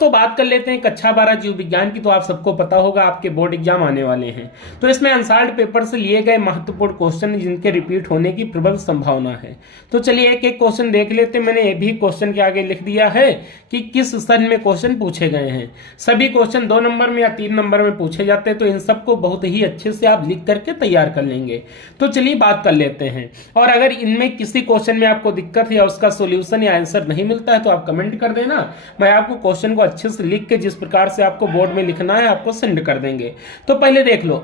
दोस्तों बात कर लेते हैं कक्षा 12 जीव विज्ञान की। तो आप सबको पता होगा आपके बोर्ड एग्जाम आने वाले हैं, तो इसमें अनसॉल्व्ड पेपर से लिए गए महत्वपूर्ण क्वेश्चन जिनके रिपीट होने की प्रबल संभावना है। तो चलिए एक एक क्वेश्चन देख लेते हैं। मैंने ये भी क्वेश्चन के आगे लिख दिया है कि किस सन में क्वेश्चन पूछे गए हैं। सभी क्वेश्चन 2 नंबर में या 3 नंबर में पूछे जाते हैं, तो इन सबको बहुत ही अच्छे से आप लिख करके तैयार कर लेंगे। तो चलिए बात कर लेते हैं। और अगर इनमें किसी क्वेश्चन में आपको दिक्कत या उसका सोल्यूशन या आंसर नहीं मिलता है तो आप कमेंट कर देना, मैं आपको क्वेश्चन को अच्छे से लिख के जिस प्रकार से आपको बोर्ड में लिखना है आपको सेंड कर देंगे। तो पहले देख लो,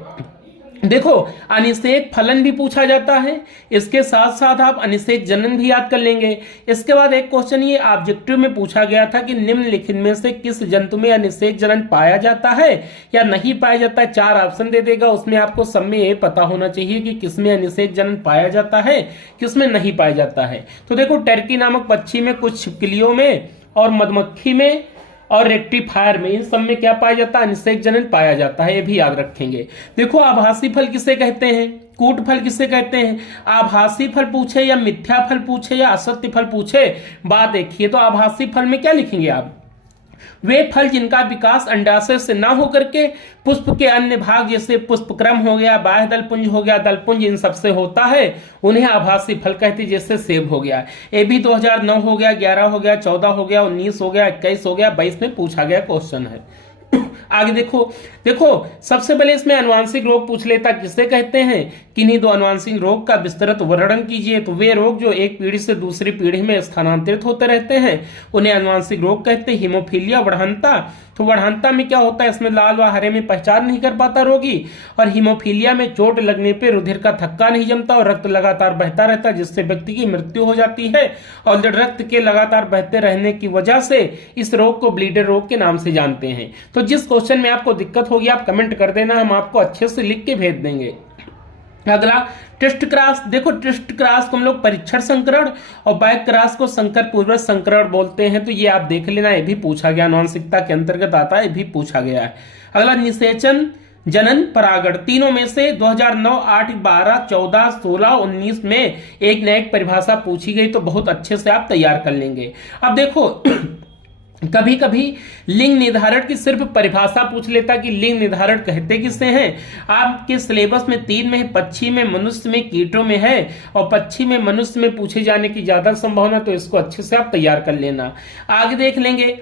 देखो अनिषेक फलन भी पूछा जाता है, इसके साथ साथ आप अनिषेक जनन भी याद कर लेंगे। इसके बाद एक क्वेश्चन ये ऑब्जेक्टिव में पूछा गया था कि निम्नलिखित में से किस जंतु में अनिषेक जनन पाया जाता है या नहीं पाया जाता है। 4 ऑप्शन दे देगा, उसमें आपको सब में ये पता होना चाहिए कि किसमें अनिषेक जनन पाया जाता है किसमें नहीं पाया जाता है। तो देखो टर्की नामक पक्षी में, कुछ छिपकलियों में और मधुमक्खी में और रेक्टिफायर में, इन सब में क्या पाया जाता है, अनिषेक जनन पाया जाता है, ये भी याद रखेंगे। देखो आभासी फल किसे कहते हैं, कूट फल किसे कहते हैं। आभासी फल पूछे या मिथ्या फल पूछे या असत्य फल पूछे, बात देखिए। तो आभासी फल में क्या लिखेंगे आप, वे फल जिनका विकास अंडाशय से ना होकर के पुष्प के अन्य भाग जैसे पुष्पक्रम हो गया, बाह्य दलपुंज हो गया, दलपुंज, इन सबसे होता है, उन्हें आभासी फल कहते हैं। जैसे सेब हो गया, ये भी 2009 हो गया, 11 हो गया, 14 हो गया, 19 हो गया, 21 हो गया, 22 में पूछा गया क्वेश्चन है। आगे देखो, देखो सबसे पहले इसमें अनुवांशिक रोग पूछ लेता, किसे कहते हैं, किन्हीं 2 अनुवांशिक रोग का विस्तृत वर्णन कीजिए। तो वे रोग जो एक पीढ़ी से दूसरी पीढ़ी में स्थानांतरित होते रहते हैं उन्हें अनुवांशिक रोग कहते हैं। हीमोफीलिया, बढ़ंता, तो बढ़ंता में क्या होता है, इसमें लाल व हरे में पहचान नहीं कर पाता रोगी, और हीमोफीलिया में चोट लगने पर रुधिर का थक्का नहीं जमता और रक्त लगातार बहता रहता है, जिससे व्यक्ति की मृत्यु हो जाती है। और रक्त के लगातार बहते रहने की वजह से इस रोग को ब्लीडर रोग के नाम से जानते हैं। तो जिस क्वेश्चन में आपको दिक्कत होगी आप कमेंट कर देना, हम आपको अच्छे से लिख के भेज देंगे। अगला टेस्ट क्रॉस, देखो टेस्ट क्रॉस को हम लोग परीक्षण संकरण और बैक क्रॉस को संकर पूर्वज संकरण बोलते हैं। तो ये आप देख लेना, ये भी पूछा गया, अनुवांशिकता के अंतर्गत आता है, ये भी पूछा गया है। अगला निषेचन, जनन, परागण, तीनों में से 2009, 8, 12, 14, 16, 19 में एक न एक परिभाषा पूछी गई, तो बहुत अच्छे से आप तैयार कर लेंगे। अब देखो कभी कभी लिंग निर्धारण की सिर्फ परिभाषा पूछ लेता कि लिंग निर्धारण कहते किसे हैं। आपके सिलेबस में 3 में है, पक्षी में, मनुष्य में, कीटों में है, और पक्षी में, मनुष्य में पूछे जाने की ज्यादा संभावना, तो इसको अच्छे से आप तैयार कर लेना। आगे देख लेंगे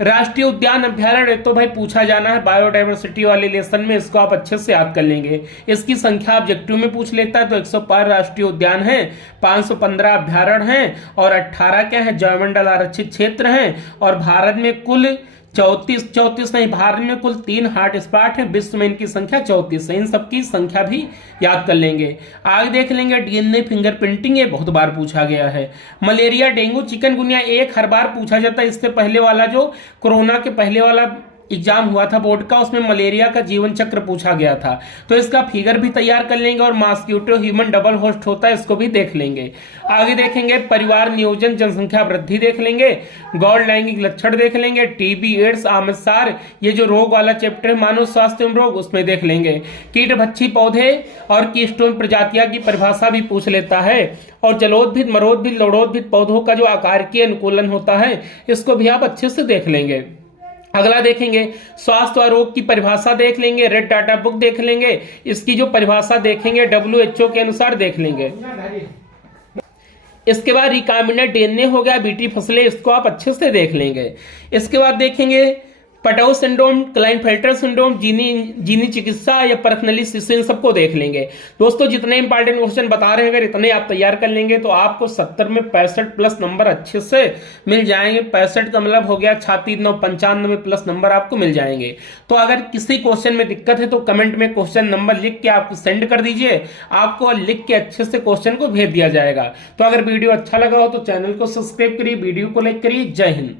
राष्ट्रीय उद्यान अभ्यारण्य, तो भाई पूछा जाना है बायोडायवर्सिटी वाले लेसन में, इसको आप अच्छे से याद कर लेंगे। इसकी संख्या ऑब्जेक्टिव में पूछ लेता है, तो 105 राष्ट्रीय उद्यान है, 515 अभ्यारण्य हैं और 18 क्या है, जैवमंडल आरक्षित क्षेत्र हैं। और भारत में कुल 34 नहीं, भारत में कुल 3 हॉट स्पॉट है, विश्व में इनकी संख्या 34 है। इन सबकी संख्या भी याद कर लेंगे। आगे देख लेंगे डीएनए फिंगरप्रिंटिंग, ये बहुत बार पूछा गया है। मलेरिया, डेंगू, चिकनगुनिया एक हर बार पूछा जाता है। इससे पहले वाला जो कोरोना के पहले वाला एग्जाम हुआ था बोर्ड का, उसमें मलेरिया का जीवन चक्र पूछा गया था, तो इसका फिगर भी तैयार कर लेंगे। और मॉस्किटो ह्यूमन डबल होस्ट होता है, इसको भी देख लेंगे। आगे देखेंगे परिवार नियोजन, जनसंख्या वृद्धि देख लेंगे, गौण लैंगिक लक्षण देख लेंगे, टीबी, एड्स, आमसार, ये जो रोग वाला चैप्टर है मानव स्वास्थ्य एवं रोग, उसमें देख लेंगे। कीट भक्षी पौधे और कीस्टोन प्रजातियां की परिभाषा भी पूछ लेता है। और जलोद्भिद, मरोद्भिद, लौड़ोद्भिद पौधों का जो आकारकीय अनुकूलन होता है, इसको भी आप अच्छे से देख लेंगे। अगला देखेंगे स्वास्थ्य और रोग की परिभाषा देख लेंगे, रेड डाटा बुक देख लेंगे, इसकी जो परिभाषा देखेंगे WHO के अनुसार देख लेंगे। इसके बाद रिकॉम्बिनेंट डीएनए हो गया, बीटी फसलें, इसको आप अच्छे से देख लेंगे। इसके बाद देखेंगे पटाउ सिंड्रोम, क्लाइनफेल्टर सिंड्रोम, जीनी चिकित्सा या पर्सनलिस्ट, इन सबको देख लेंगे। दोस्तों जितने इंपॉर्टेंट क्वेश्चन बता रहे हैं अगर इतने आप तैयार कर लेंगे तो आपको 70 में 65 प्लस नंबर अच्छे से मिल जाएंगे। 65 का मतलब हो गया 95 प्लस नंबर आपको मिल जाएंगे। तो अगर किसी क्वेश्चन में दिक्कत है तो कमेंट में क्वेश्चन नंबर लिख के आप सेंड कर दीजिए, आपको लिख के अच्छे से क्वेश्चन को भेज दिया जाएगा। तो अगर वीडियो अच्छा लगा हो तो चैनल को सब्सक्राइब करिए, वीडियो को लाइक करिए। जय हिंद।